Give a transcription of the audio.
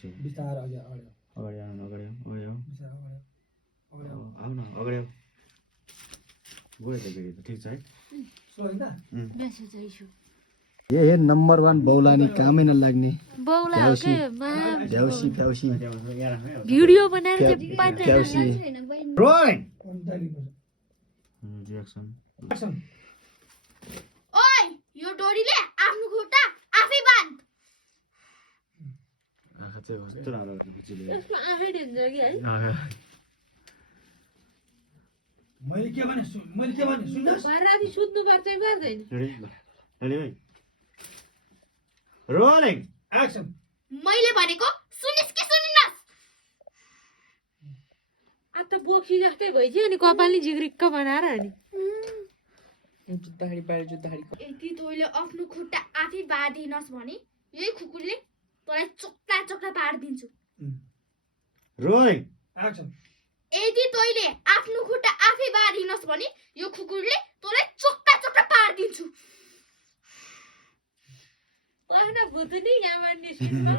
गर्छु बिस्तारै अगाडि अगाडि आउनु अगाडि आऊ बिस्तारै अगाडि आऊ न अगाडि आऊ गयो त फेरि त ठिक छ है सोच्दा ये नंबर 1 बौलानी कामै नलाग्ने बौला हो के भ्याउसी भ्याउसी भिडियो बनाएर चाहिँ पाइदैन भ्याउसी रोलिङ 45% रिएक्सन एक्सन ओइ यो डोरीले आफ्नो खुट्टा आफै बाँध आँखा चाहिँ कस्तो राम्रो बुझिले यसको आँखै डेन्जर कि है मैले के भने सुन्नुहोस् राति सुत्नु पर्छ पर्दैन रेडी रेडी भाइ रोलिङ एक्सन मैले भनेको सुनिस् कि सुनिनस् अब त बोक्सी जस्तै भइसक्यो अनि कपालले जिग्रिक्क बनाएर अनि यदि तैँले आफ्नो खुट्टा आफै बाँधिनस् भने यही खुकुरले तँलाई चोक्टा चोक्टा पारिदिन्छु रोलिङ एक्सन यदि तैँले आफ्नो खुट्टा आफै बाँधिनस् भने यो खुकुरले तँलाई चोक्टा चोक्टा पारिदिन्छु भुतुनी यहाँबाट निस्किनु